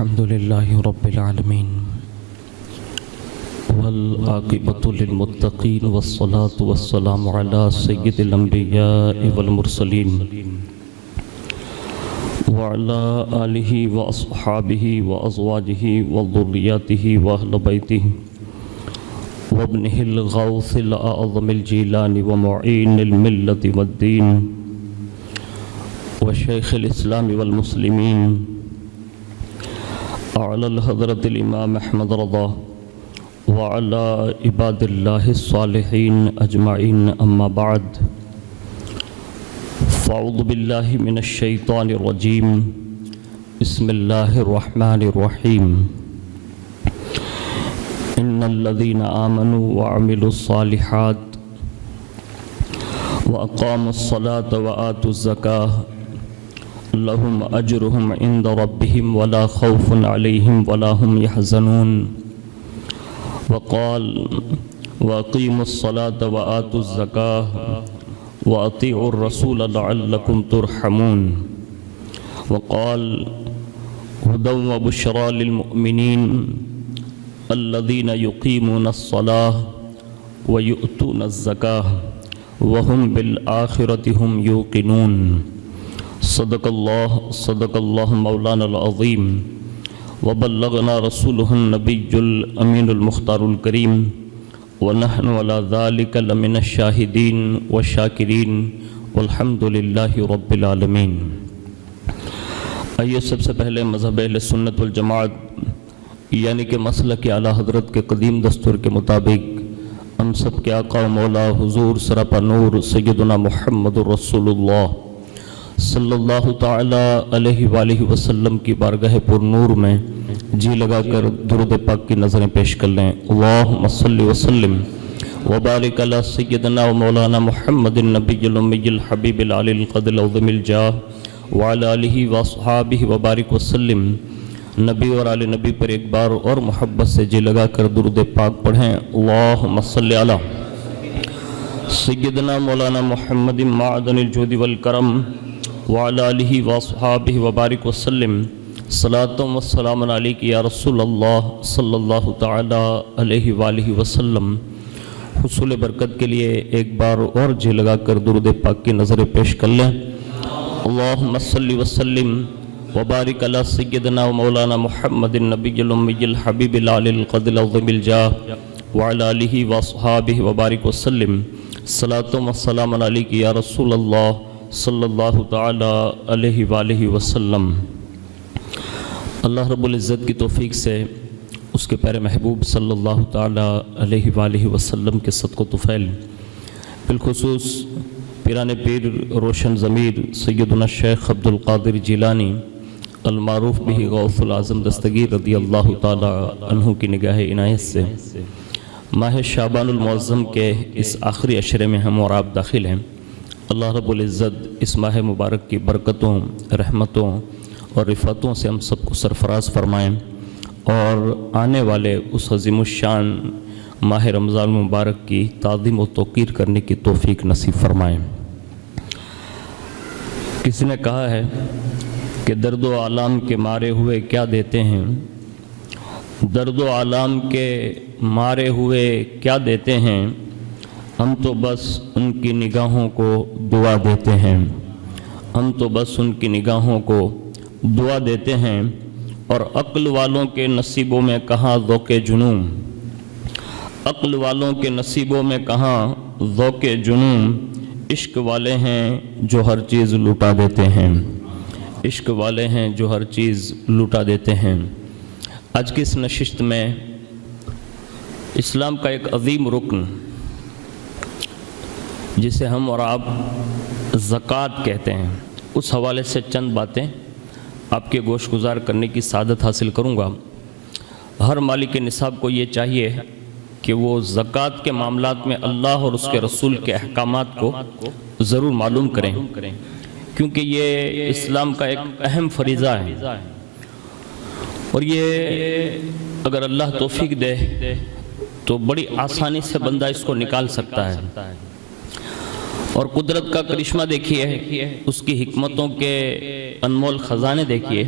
الحمد لله رب العالمين والعاقبة للمتقين والصلاة والسلام على سيد الأنبياء والمرسلين وعلى آله وأصحابه وأزواجه وذرياته وأهل بيته وابنه الغوث الأعظم الجيلاني ومعين الملة والدين وشيخ الإسلام والمسلمين أعلى الحضرة الإمام أحمد رضا وعلى عباد الله الصالحين أجمعين أما بعد فأعوذ بالله من الشيطان الرجيم بسم الله الرحمن الرحيم إن الذين آمنوا وعملوا الصالحات وأقاموا الصلاة وآتوا الزكاة لهم أجرهم عند ربهم ولا خوف عليهم ولا هم يحزنون وقال وأقيموا الصلاة وآتوا الزكاة وأطيعوا الرسول لعلكم ترحمون وقال هدى وبشرى للمؤمنين الذين يقيمون الصلاة ويؤتون الزكاة وهم بالآخرة هم يوقنون صدق الله مولانا العظيم وبلغنا رسوله النبي الأمين المختار الكريم ونحن على ذلك لمن الشاهدين والشاكرين والحمد لله رب العالمين۔ آئیے سب سے پہلے مذہب اہل سنت والجماعت یعنی کہ مسلک اعلیٰ حضرت کے قدیم دستور کے مطابق ہم سب کے آقا و مولا حضور سراپا نور سیدنا محمد رسول اللہ صلی اللہ تعالی علیہ وآلہ وسلم کی بارگاہ پر نور میں جی لگا کر درود پاک کی نظریں پیش کر لیں۔ اللہم صلی وسلم وبارک علی سیدنا و مولانا محمد النبی الامی الحبیب العلی القدر العظم الجاہ وعلی آلہ واصحابہ وبارک وسلم۔ نبی اور آل نبی پر ایک بار اور محبت سے جی لگا کر درود پاک پڑھیں۔ اللہم صلی علی سیدنا مولانا محمد معدن الجود والکرم وعلی آلہ واصحابہ وبارک وسلم۔ صلاۃ و سلام علیک یا رسول اللہ صلی اللہ تعالی علیہ وآلہ وسلم۔ حصول برکت کے لیے ایک بار اور جی لگا کر درود پاک کی نظر پیش کر لیں۔ اللہم صلی وسلم وبارک علی سیدنا و مولانا محمد النبی الامی الحبیب العلی القدر العظم الجاہ وعلی آلہ واصحابہ وبارک وسلم۔ صلاۃ و سلام علیک یا رسول اللہ صلی اللہ تعالی علیہ وآلہ وسلم۔ اللہ رب العزت کی توفیق سے اس کے پیارے محبوب صلی اللہ تعالی علیہ وآلہ وسلم کے صدق و طفیل بالخصوص پیران پیر روشن ضمیر سیدنا شیخ عبد القادر جیلانی المعروف بہ غوث العظم دستگیر رضی اللہ تعالی عنہ کی نگاہ عنایت سے ماہ شعبان المعظم کے اس آخری عشرے میں ہم اور آپ داخل ہیں۔ اللہ رب العزت اس ماہ مبارک کی برکتوں، رحمتوں اور رفعتوں سے ہم سب کو سرفراز فرمائیں اور آنے والے اس عظیم الشان ماہ رمضان مبارک کی تعظیم و توقیر کرنے کی توفیق نصیب فرمائیں۔ کسی نے کہا ہے کہ درد و آلام کے مارے ہوئے کیا دیتے ہیں، درد و آلام کے مارے ہوئے کیا دیتے ہیں، ہم تو بس ان کی نگاہوں کو دعا دیتے ہیں، ہم تو بس ان کی نگاہوں کو دعا دیتے ہیں۔ اور عقل والوں کے نصیبوں میں کہاں ذوق جنون، عقل والوں کے نصیبوں میں کہاں ذوق جنون، عشق والے ہیں جو ہر چیز لٹا دیتے ہیں، عشق والے ہیں جو ہر چیز لٹا دیتے ہیں۔ آج کی اس نشست میں اسلام کا ایک عظیم رکن جسے ہم اور آپ زکوٰۃ کہتے ہیں، اس حوالے سے چند باتیں آپ کے گوش گزار کرنے کی سعادت حاصل کروں گا۔ ہر مالک نصاب کو یہ چاہیے کہ وہ زکوٰۃ کے معاملات میں اللہ اور اس کے رسول کے احکامات کو ضرور معلوم کریں، کیونکہ یہ اسلام کا ایک اہم فریضہ ہے اور یہ اگر اللہ توفیق دے تو بڑی آسانی سے بندہ اس کو نکال سکتا ہے۔ اور قدرت کا کرشمہ دیکھیے، اس کی حکمتوں کے انمول خزانے دیکھیے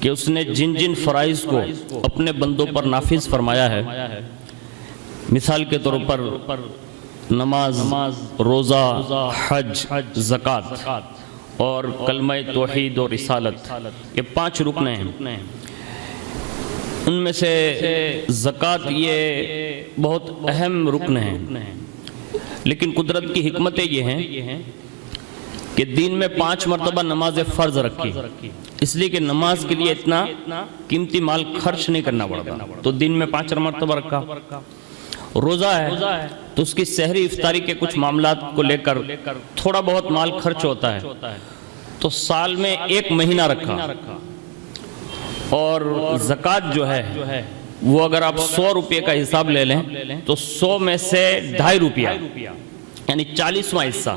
کہ اس نے جن جن فرائض کو اپنے بندوں پر نافذ فرمایا ہے، مثال کے طور پر نماز، روزہ، حج، زکوٰۃ اور کلمہ توحید اور رسالت، یہ 5 رکن ہیں۔ ان میں سے زکوٰۃ یہ بہت اہم رکن ہے، لیکن قدرت کی حکمتیں یہ ہیں کہ دین میں 5 مرتبہ نماز فرض رکھی، اس لیے کہ نماز کے لیے اتنا قیمتی مال خرچ نہیں کرنا پڑتا، تو دن میں 5 مرتبہ رکھا۔ روزہ ہے تو اس کی سحری افطاری کے کچھ معاملات کو لے کر تھوڑا بہت مال خرچ ہوتا ہے، تو سال میں 1 مہینہ رکھا۔ اور زکوٰۃ جو ہے وہ اگر آپ 100 روپے کا حساب لے لیں تو 100 میں سے 2.5 روپیہ یعنی 40واں حصہ،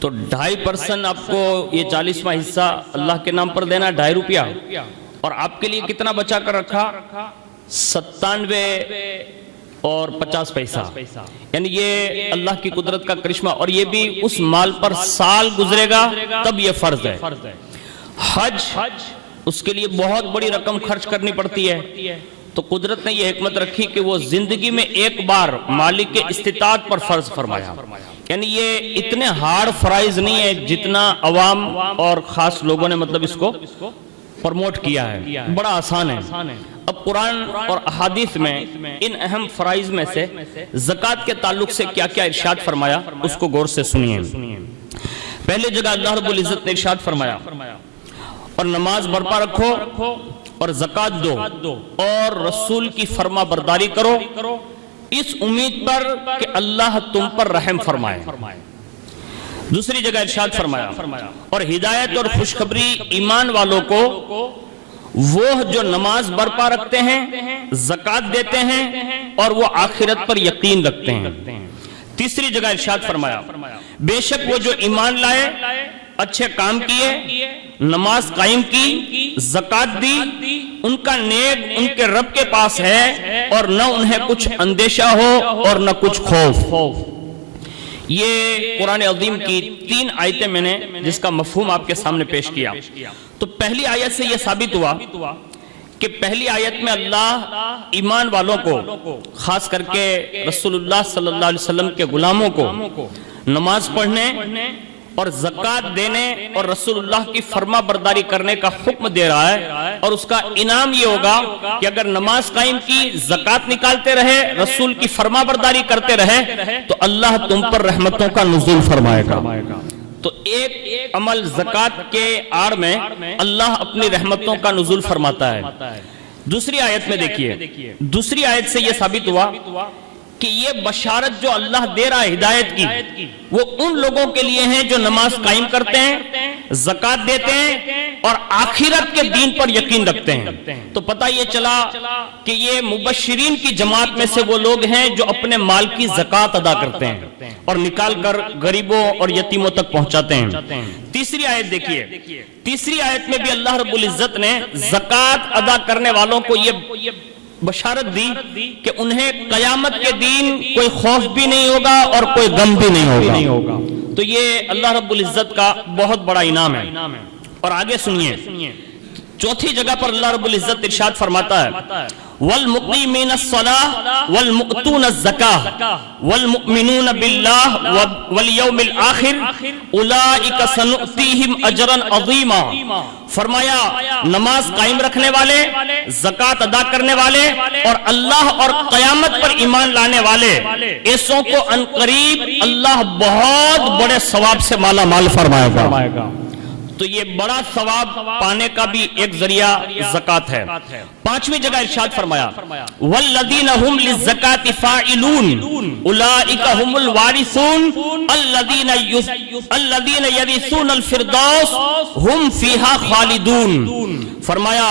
تو 2.5% آپ کو یہ 40واں حصہ اللہ کے نام پر دینا 2.5 روپیہ، اور آپ کے لیے کتنا بچا کر رکھا؟ 97 اور 50 پیسہ، یعنی یہ اللہ کی قدرت کا کرشمہ، اور یہ بھی اس مال پر سال گزرے گا تب یہ فرض ہے۔ حج، اس کے لیے بہت بڑی رقم خرچ کرنی پڑتی ہے، تو قدرت نے یہ حکمت رکھی کہ وہ زندگی میں ایک بار مالک کے استطاعت پر فرض فرمایا، یعنی یہ اتنے ہارڈ فرائض نہیں ہے جتنا عوام اور خاص لوگوں نے مطلب اس کو پرموٹ کیا ہے، بڑا آسان ہے۔ اب قرآن اور احادیث میں ان اہم فرائض میں سے زکوٰۃ کے تعلق سے کیا کیا ارشاد فرمایا اس کو غور سے سنیے۔ پہلے جگہ اللہ رب العزت نے ارشاد فرمایا اور نماز برپا رکھو اور زکوٰۃ دو اور رسول کی فرما برداری کرو اس امید پر کہ اللہ تم پر رحم فرمائے۔ دوسری جگہ ارشاد فرمایا اور ہدایت اور خوشخبری ایمان والوں کو وہ جو نماز برپا رکھتے ہیں، زکوٰۃ دیتے ہیں اور وہ آخرت پر یقین رکھتے ہیں۔ تیسری جگہ ارشاد فرمایا بے شک وہ جو ایمان لائے، اچھے کام کیے، نماز قائم کی، زکوٰۃ دی، ان کا نیک ان کے رب کے پاس ہے اور نہ انہیں کچھ اندیشہ ہو اور نہ کچھ خوف۔ یہ قرآن عظیم کی 3 آیتیں میں نے جس کا مفہوم آپ کے سامنے پیش کیا۔ تو پہلی آیت سے یہ ثابت ہوا کہ پہلی آیت میں اللہ ایمان والوں کو، خاص کر کے رسول اللہ صلی اللہ علیہ وسلم کے غلاموں کو نماز پڑھنے اور زکوٰۃ دینے اور رسول اللہ کی فرما برداری کرنے کا حکم دے رہا ہے، اور اس کا انعام یہ ہوگا کہ اگر نماز قائم کی، زکوٰۃ نکالتے رہے، رسول کی فرما برداری کرتے رہے تو اللہ تم پر رحمتوں کا نزول فرمائے گا۔ تو ایک عمل زکوٰۃ کے آڑ میں اللہ اپنی رحمتوں کا نزول فرماتا ہے۔ دوسری آیت میں دیکھیے، دوسری آیت سے یہ ثابت ہوا کہ یہ بشارت جو اللہ دے رہا ہے ہدایت کی، وہ ان لوگوں کے لیے ہیں جو نماز قائم کرتے ہیں، زکوٰۃ دیتے ہیں اور آخرت کے دین پر یقین رکھتے ہیں۔ تو پتہ یہ چلا کہ یہ مبشرین کی جماعت میں سے وہ لوگ ہیں جو اپنے مال کی زکوٰۃ ادا کرتے ہیں اور نکال کر غریبوں اور یتیموں تک پہنچاتے ہیں۔ تیسری آیت دیکھیے، تیسری آیت میں بھی اللہ رب العزت نے زکوٰۃ ادا کرنے والوں کو یہ بشارت دی کہ انہیں قیامت کے دن کوئی خوف بھی نہیں ہوگا اور کوئی غم بھی نہیں ہوگا۔ تو یہ اللہ رب العزت کا بہت بڑا انعام ہے۔ اور آگے سنیے، چوتھی جگہ پر اللہ رب العزت ارشاد فرماتا ہے وَالْمُقِيمِينَ الصَّلَاةَ وَالْمُؤْتُونَ الزَّكَاةَ وَالْمُؤْمِنُونَ بِاللَّهِ وَالْيَوْمِ الْآخِرِ أُولَئِكَ سَنُؤْتِيهِمْ أَجْرًا عَظِيمًا۔ فرمایا نماز قائم رکھنے والے، زکوٰۃ ادا کرنے والے اور اللہ اور قیامت پر ایمان لانے والے، ایسوں کو عنقریب اللہ بہت بڑے ثواب سے مالا مال فرمائے گا۔ تو یہ بڑا ثواب پانے کا بھی ایک ذریعہ زکوٰۃ ہے۔ پانچویں جگہ ارشاد فرمایا والذین هم للزکاۃ فاعلون اولئک هم الوارثون الذین یرثون الفردوس هم فیہا خالدون۔ فرمایا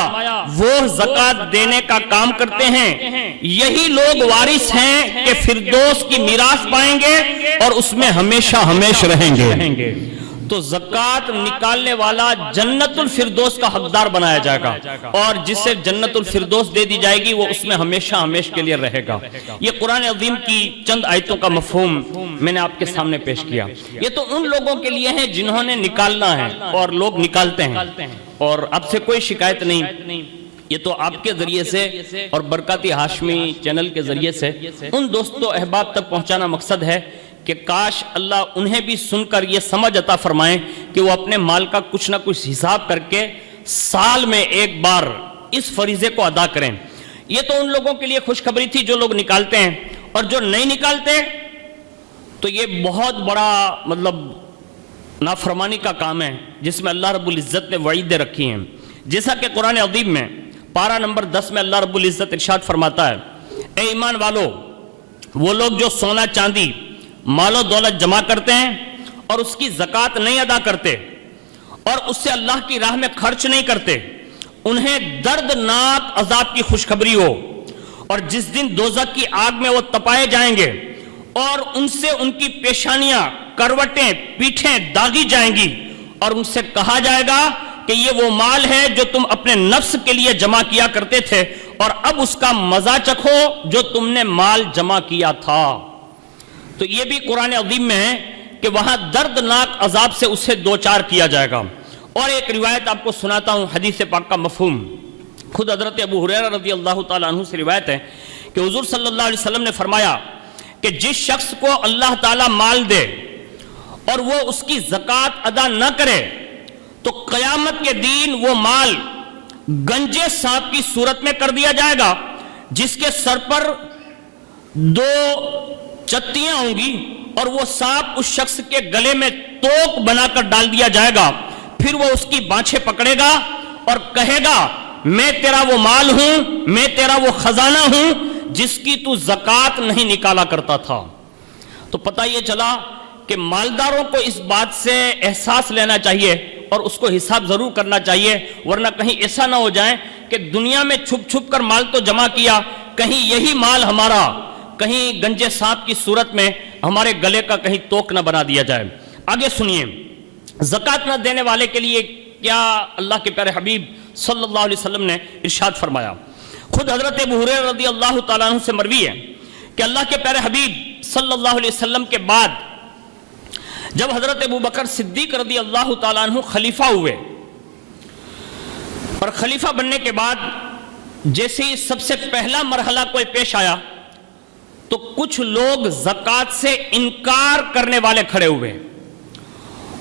وہ زکوٰۃ دینے کا کام کرتے ہیں، یہی لوگ وارث ہیں کہ فردوس کی میراث پائیں گے اور اس میں ہمیشہ ہمیش رہیں گے۔ تو زکوٰۃ نکالنے والا جنت الفردوس کا حقدار بنایا جائے گا، اور جسے جنت الفردوس دے دی جائے گی وہ اس میں ہمیشہ ہمیشہ کے لیے رہے گا۔ یہ قرآن عظیم کی چند آیتوں کا مفہوم میں نے آپ کے سامنے پیش کیا۔ یہ تو ان لوگوں کے لیے ہے جنہوں نے نکالنا ہے، اور لوگ نکالتے ہیں، اور اب سے کوئی شکایت نہیں۔ یہ تو آپ کے ذریعے سے اور برکاتی ہاشمی چینل کے ذریعے سے ان دوستوں احباب تک پہنچانا مقصد ہے کہ کاش اللہ انہیں بھی سن کر یہ سمجھ عطا فرمائیں کہ وہ اپنے مال کا کچھ نہ کچھ حساب کر کے سال میں ایک بار اس فریضے کو ادا کریں۔ یہ تو ان لوگوں کے لیے خوشخبری تھی جو لوگ نکالتے ہیں، اور جو نہیں نکالتے تو یہ بہت بڑا نافرمانی کا کام ہے جس میں اللہ رب العزت نے وعیدیں رکھی ہیں۔ جیسا کہ قرآن عظیم میں پارہ نمبر 10 میں اللہ رب العزت ارشاد فرماتا ہے، اے ایمان والو، وہ لوگ جو سونا چاندی مال و دولت جمع کرتے ہیں اور اس کی زکوٰۃ نہیں ادا کرتے اور اس سے اللہ کی راہ میں خرچ نہیں کرتے، انہیں دردناک عذاب کی خوشخبری ہو، اور جس دن دوزخ کی آگ میں وہ تپائے جائیں گے اور ان سے ان کی پیشانیاں، کروٹیں، پیٹھیں داغی جائیں گی، اور ان سے کہا جائے گا کہ یہ وہ مال ہے جو تم اپنے نفس کے لیے جمع کیا کرتے تھے، اور اب اس کا مزہ چکھو جو تم نے مال جمع کیا تھا۔ تو یہ بھی قرآن عظیم میں ہے کہ وہاں دردناک عذاب سے اسے دوچار کیا جائے گا۔ اور ایک روایت آپ کو سناتا ہوں، حدیث پاک کا مفہوم۔ خود حضرت ابو ہریرہ رضی اللہ تعالیٰ عنہ سے روایت ہے کہ حضور صلی اللہ علیہ وسلم نے فرمایا کہ جس شخص کو اللہ تعالیٰ مال دے اور وہ اس کی زکوٰۃ ادا نہ کرے تو قیامت کے دن وہ مال گنجے سانپ کی صورت میں کر دیا جائے گا، جس کے سر پر 2 چتیاں ہوں گی، اور وہ سانپ اس شخص کے گلے میں توک بنا کر ڈال دیا جائے گا، پھر وہ اس کی بانچھیں پکڑے گا اور کہے گا، میں تیرا وہ مال ہوں، میں تیرا وہ خزانہ ہوں جس کی تو زکوٰۃ نہیں نکالا کرتا تھا۔ تو پتہ یہ چلا کہ مالداروں کو اس بات سے احساس لینا چاہیے اور اس کو حساب ضرور کرنا چاہیے، ورنہ کہیں ایسا نہ ہو جائے کہ دنیا میں چھپ چھپ کر مال تو جمع کیا، کہیں یہی مال ہمارا کہیں گنجے سانپ کی صورت میں ہمارے گلے کا کہیں توک نہ بنا دیا جائے۔ آگے سنیے، زکوٰۃ نہ دینے والے کے لیے کیا اللہ کے پیارے حبیب صلی اللہ علیہ وسلم نے ارشاد فرمایا۔ خود حضرت ابو ہریرہ رضی اللہ تعالیٰ عنہ سے مروی ہے کہ اللہ کے پیارے حبیب صلی اللہ علیہ وسلم کے بعد جب حضرت ابو بکر صدیق رضی اللہ تعالیٰ عنہ خلیفہ ہوئے، اور خلیفہ بننے کے بعد جیسے ہی سب سے پہلا مرحلہ کوئی پیش آیا تو کچھ لوگ زکوٰۃ سے انکار کرنے والے کھڑے ہوئے،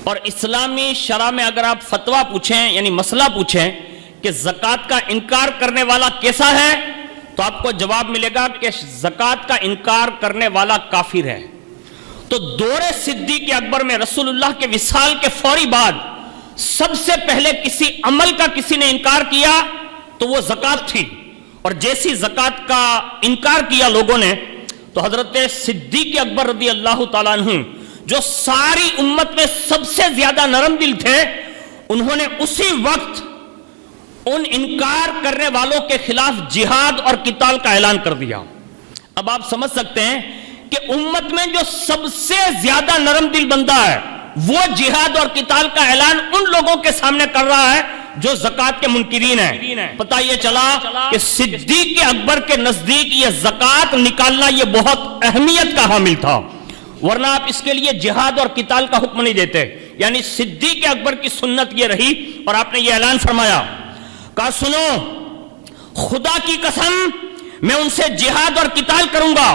اور اسلامی شرع میں اگر آپ فتویٰ پوچھیں یعنی مسئلہ پوچھیں کہ زکوٰۃ کا انکار کرنے والا کیسا ہے، تو آپ کو جواب ملے گا کہ زکوٰۃ کا انکار کرنے والا کافر ہے۔ تو دور صدیق اکبر میں رسول اللہ کے وصال کے فوری بعد سب سے پہلے کسی عمل کا کسی نے انکار کیا تو وہ زکوٰۃ تھی، اور جیسی زکوٰۃ کا انکار کیا لوگوں نے تو حضرت صدیق اکبر رضی اللہ تعالیٰ عنہ جو ساری امت میں سب سے زیادہ نرم دل تھے، انہوں نے اسی وقت ان انکار کرنے والوں کے خلاف جہاد اور قتال کا اعلان کر دیا۔ اب آپ سمجھ سکتے ہیں کہ امت میں جو سب سے زیادہ نرم دل بندہ ہے وہ جہاد اور قتال کا اعلان ان لوگوں کے سامنے کر رہا ہے جو زکوٰۃ کے منکرین ہیں۔ پتہ یہ چلا کہ صدیق اکبر کے نزدیک یہ زکوٰۃ نکالنا یہ بہت اہمیت کا حامل تھا، ورنہ آپ اس کے لیے جہاد اور قتال کا حکم نہیں دیتے۔ یعنی صدیق اکبر کی سنت یہ رہی اور آپ نے یہ اعلان فرمایا، کہا سنو، خدا کی قسم میں ان سے جہاد اور قتال کروں گا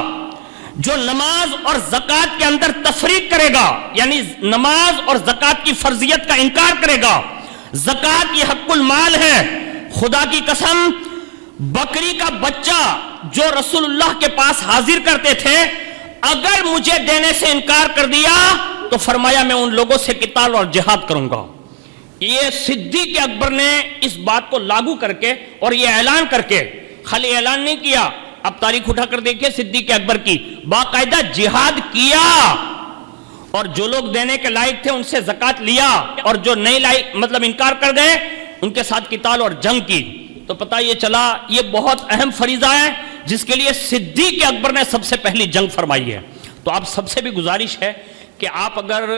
جو نماز اور زکوٰۃ کے اندر تفریق کرے گا، یعنی نماز اور زکوٰۃ کی فرضیت کا انکار کرے گا۔ زکوٰۃ یہ حق المال ہے، خدا کی قسم بکری کا بچہ جو رسول اللہ کے پاس حاضر کرتے تھے اگر مجھے دینے سے انکار کر دیا تو فرمایا میں ان لوگوں سے قتال اور جہاد کروں گا۔ یہ صدیق اکبر نے اس بات کو لاگو کر کے اور یہ اعلان کر کے خالی اعلان نہیں کیا، اب تاریخ اٹھا کر دیکھیں صدیق اکبر کی، باقاعدہ جہاد کیا، اور جو لوگ دینے کے لائق تھے ان سے زکوٰۃ لیا، اور جو نہیں لائق انکار کر گئے ان کے ساتھ قتال اور جنگ کی۔ تو پتہ یہ چلا یہ بہت اہم فریضہ ہے جس کے لیے صدیق اکبر نے سب سے پہلی جنگ فرمائی ہے۔ تو آپ سب سے بھی گزارش ہے کہ آپ اگر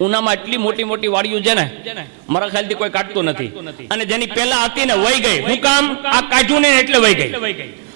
ઉનામાં એટલી મોટી મોટી વાડીઓ છે ને મારા ખ્યાલથી કોઈ કાઢતો નથી, અને જેની પહેલા હતી ને વહી ગઈ, હું કામ આ કાઢ્યું ને એટલે વહી ગઈ।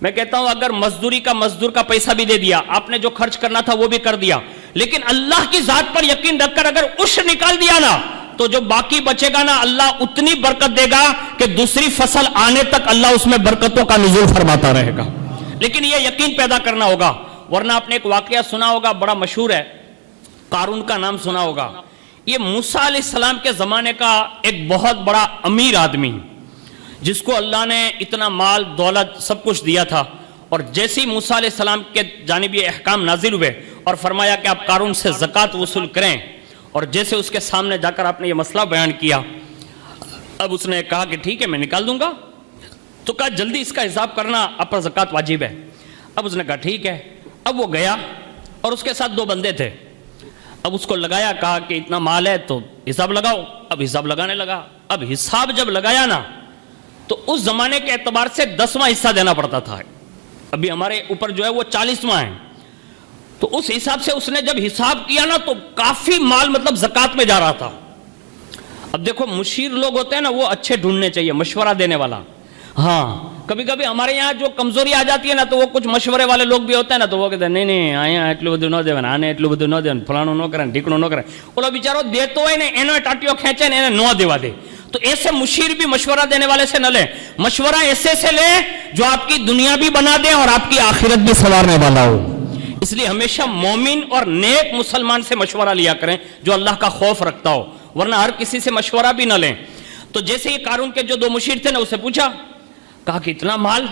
میں کہتا ہوں اگر مزدوری کا مزدور کا پیسہ بھی دے دیا آپ نے، جو خرچ کرنا تھا وہ بھی کر دیا، لیکن اللہ کی ذات پر یقین رکھ کر اگر عشر نکال دیا نا تو جو باقی بچے گا نا اللہ اتنی برکت دے گا کہ دوسری فصل آنے تک اللہ اس میں برکتوں کا نزول فرماتا رہے گا. لیکن یہ یقین پیدا کرنا ہوگا. ورنہ آپ نے ایک واقعہ سنا ہوگا بڑا مشہور ہے، قارون کا نام سنا ہوگا. یہ موسیٰ علیہ السلام کے زمانے کا ایک بہت بڑا امیر آدمی جس کو اللہ نے اتنا مال دولت سب کچھ دیا تھا. اور جیسے ہی موسیٰ علیہ السلام کے جانب یہ احکام نازل ہوئے اور فرمایا کہ آپ قارون سے زکوٰۃ وصول کریں، اور جیسے اس کے سامنے جا کر آپ نے یہ مسئلہ بیان کیا، اب اس نے کہا کہ ٹھیک ہے میں نکال دوں گا. تو کہا جلدی اس کا حساب کرنا، آپ پر زکوٰۃ واجب ہے. اب اس نے کہا ٹھیک ہے. اب وہ گیا اور اس کے ساتھ 2 بندے تھے. اب اس کو لگایا، کہا کہ اتنا مال ہے تو حساب لگاؤ. اب حساب لگانے لگا. اب حساب جب لگایا نا تو اس زمانے کے اعتبار سے 10واں حصہ دینا پڑتا تھا. ابھی ہمارے اوپر جو ہے وہ 40واں ہے. تو اس حساب سے اس نے جب حساب کیا نا تو کافی مال مطلب زکوٰۃ میں جا رہا تھا. اب دیکھو مشیر لوگ ہوتے ہیں نا وہ اچھے ڈھونڈنے چاہیے، مشورہ دینے والا. ہاں کبھی کبھی ہمارے یہاں جو کمزوری آ جاتی ہے نا تو وہ کچھ مشورے والے لوگ بھی ہوتے ہیں نا تو وہ کہتے ہیں نہیں آیا ایٹلو بدو نہ دیون آنے ایٹلو بدو نہ دیون فلانو نہ کریں ڈھیکنو نہ کریں. وہ بیچارو دے تو ہے نہیں اینو ٹاٹیو کھینچے انہیں نو دیوا دے. تو ایسے مشیر بھی مشورہ دینے والے سے نہ لیں، مشورہ ایسے سے لیں جو آپ کی دنیا بھی بنا دے اور آپ کی آخرت بھی سنوارنے والا ہو. اس لیے ہمیشہ مومن اور نیک مسلمان سے مشورہ لیا کریں جو اللہ کا خوف رکھتا ہو، ورنہ ہر کسی سے مشورہ بھی نہ لیں. تو جیسے یہ قارون کے جو 2 مشیر تھے نا اسے پوچھا، کہا کہ اتنا مال؟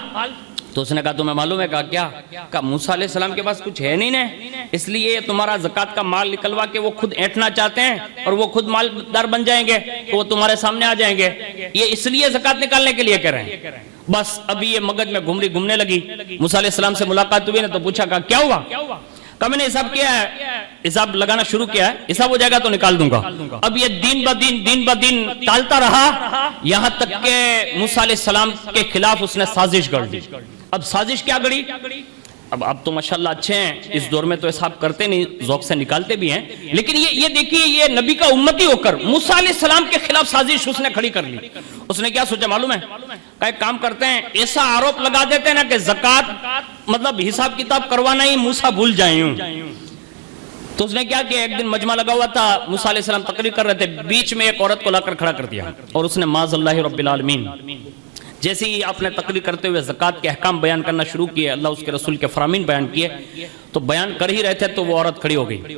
تو اس نے کہا تمہیں معلوم ہے؟ کہا موسیٰ علیہ السلام کے پاس کچھ ہے نہیں نا، اس لیے یہ تمہارا زکوٰۃ کا مال نکلوا کے وہ خود اینٹنا چاہتے ہیں اور وہ خود مالدار بن جائیں گے تو وہ تمہارے سامنے آ جائیں گے، یہ اس لیے زکوٰۃ نکالنے کے لیے کہہ رہے ہیں. بس ابھی یہ مگج میں گھومنے لگی. موسیٰ علیہ السلام سے ملاقات ہوئی نا تو پوچھا کہا کیا ہوا؟ کہا میں نے حساب کیا ہے، حساب لگانا شروع کیا ہے، حساب ہو جائے گا تو نکال دوں گا. اب یہ دن بدن ٹالتا رہا یہاں تک کہ موسیٰ علیہ السلام کے خلاف اس نے سازش گڑ دی. اب سازش کیا گڑی؟ اب آپ تو ماشاءاللہ اچھے ہیں، اس دور میں تو حساب کرتے نہیں، ذوق سے نکالتے بھی ہیں، لیکن یہ دیکھیے یہ نبی کا امتی ہو کر موسیٰ علیہ السلام کے خلاف سازش اس نے کھڑی کر لی. اس نے کیا سوچا معلوم ہے؟ کہ ایک کام کرتے ہیں، ایسا آروپ لگا دیتے ہیں نا کہ زکوٰۃ مطلب حساب کتاب کروانا ہی موسیٰ بھول جائیں ہوں. تو اس نے کیا کہ ایک دن مجمع لگا ہوا تھا، موسیٰ علیہ السلام تقریر کر رہے تھے، بیچ میں ایک عورت کو لا کر کھڑا کر دیا اور اس نے معاذ اللہ رب العالمین. جیسے ہی آپ نے تقریر کرتے ہوئے زکوٰۃ کے احکام بیان کرنا شروع کیے، اللہ اس کے رسول کے فرامین بیان کیے، تو بیان کر ہی رہے تھے تو وہ عورت کھڑی ہو گئی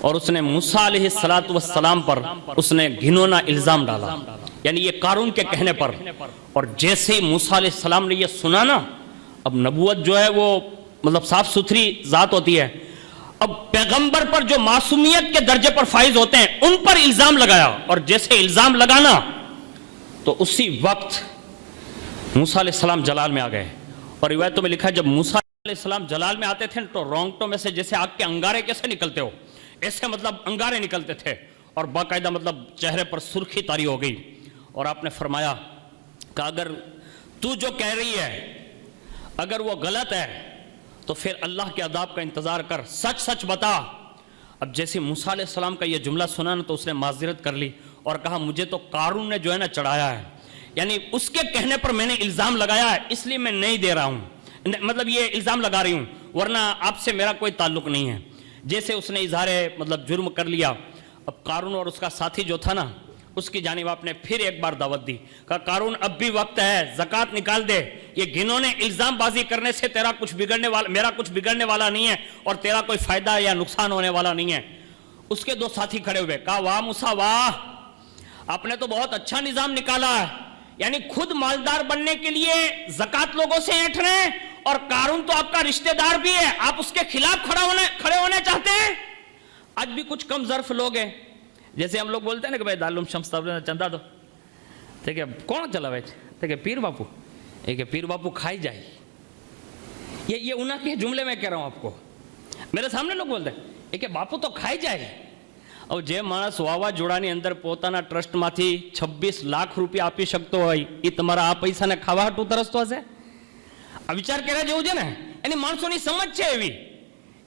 اور اس نے موسیٰ علیہ السلام پر اس نے گھنونا الزام ڈالا، یعنی یہ قارون کے کہنے پر. اور جیسے ہی موسیٰ علیہ السلام نے یہ سنا نا، اب نبوت جو ہے وہ مطلب صاف ستھری ذات ہوتی ہے، اب پیغمبر پر جو معصومیت کے درجے پر فائز ہوتے ہیں ان پر الزام لگایا. اور جیسے الزام لگانا تو اسی وقت موسیٰ علیہ السلام جلال میں آ گئے. اور روایتوں میں لکھا ہے جب موسیٰ علیہ السلام جلال میں آتے تھے تو رونگٹوں میں سے جیسے آگ کے انگارے کیسے نکلتے ہو ایسے مطلب انگارے نکلتے تھے اور باقاعدہ مطلب چہرے پر سرخی طاری ہو گئی. اور آپ نے فرمایا کہ اگر تو جو کہہ رہی ہے اگر وہ غلط ہے تو پھر اللہ کے عذاب کا انتظار کر، سچ بتا. اب جیسے موسیٰ علیہ السلام کا یہ جملہ سنا نا تو اس نے معذرت کر لی اور کہا مجھے تو قارون نے جو ہے نا چڑھایا ہے، یعنی اس کے کہنے پر میں نے الزام لگایا ہے، اس لیے میں نہیں دے رہا ہوں، مطلب یہ الزام لگا رہی ہوں، ورنہ آپ سے میرا کوئی تعلق نہیں ہے. جیسے اس نے اظہار مطلب جرم کر لیا، اب قارون اور اس کا ساتھی جو تھا نا اس کی جانب آپ نے پھر ایک بار دعوت دی. کہا قارون اب بھی وقت ہے، زکوٰۃ نکال دے، یہ گھنونے الزام بازی کرنے سے میرا کچھ بگڑنے والا نہیں ہے اور تیرا کوئی فائدہ یا نقصان ہونے والا نہیں ہے. اس کے 2 ساتھی کھڑے ہوئے، کہا واہ موسیٰ واہ، آپ نے تو بہت اچھا نظام نکالا ہے، یعنی خود مالدار بننے کے لیے زکوٰۃ لوگوں سے اینٹ رہے ہیں اور قارون تو آپ کا رشتہ دار بھی ہے، آپ اس کے خلاف کھڑے ہونے چاہتے ہیں. آج بھی کچھ کم ظرف لوگ ہیں، جیسے ہم لوگ بولتے ہیں نا کہ بھائی دارالعلوم شمس تبریز چندہ دو، ٹھیک ہے کون چلا بھائی، ٹھیک ہے پیر باپو، ایک پیر باپو کھائی جائے، یہ انہاں کے جملے میں کہہ رہا ہوں آپ کو، میرے سامنے لوگ بولتے ہیں ایک باپو تو کھائی جائے. اور જે માણસ વાવાઝોડાની અંદર પોતાના ટ્રસ્ટમાંથી 26 લાખ રૂપિયા આપી શકતો હોય એ તમારા આ પૈસાને ખાવા હાટું તરસતો હશે? આ વિચાર કર્યા જેવું છે ને, એની માણસોની સમજ છે એવી,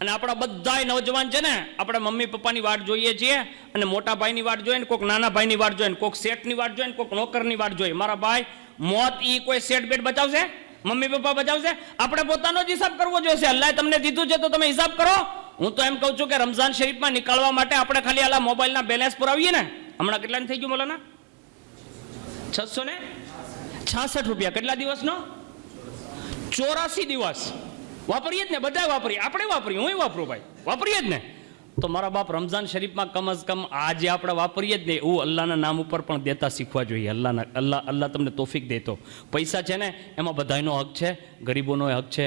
અને આપણા બધાય નવજવાન છે ને આપણે મમ્મી પપ્પાની વાટ જોઈએ છીએ અને મોટા ભાઈની વાટ જોઈએ ને કોઈક નાના ભાઈની વાટ જોઈએ ને કોઈક શેઠની વાટ જોઈએ ને કોઈક નોકરની વાટ જોઈએ। મારા ભાઈ મોત ઈ કોઈ શેઠ બેટ બચાવશે? Mummy papa બચાવશે? આપણે પોતાનો જ હિસાબ કરવો જોઈએ। અલ્લાહે તમને દીધું છે તો તમે હિસાબ કરો। હું તો એમ કહું છું કે રમઝાન શરીફમાં નીકળવા માટે આપણે ખાલી આલા મોબાઈલના બેલેન્સ પુરાવીએ ને, હમણાં કેટલાનું થઈ ગયું મોલાના? 666 રૂપિયા। કેટલા દિવસનો? 84 દિવસ વાપરીએ જ ને, બધા વાપરીએ, આપણે વાપરીએ, હું વાપરું ભાઈ, વાપરીએ જ ને। તો મારા બાપ રમઝાન શરીફમાં કમ અઝ કમ આજે આપણે વાપરીએ જ ને એવું અલ્લાહના નામ ઉપર પણ દેતા શીખવા જોઈએ। અલ્લાહ તમને તોફીક દેતો। પૈસા છે ને એમાં બધાનો હક છે, ગરીબોનો હક છે,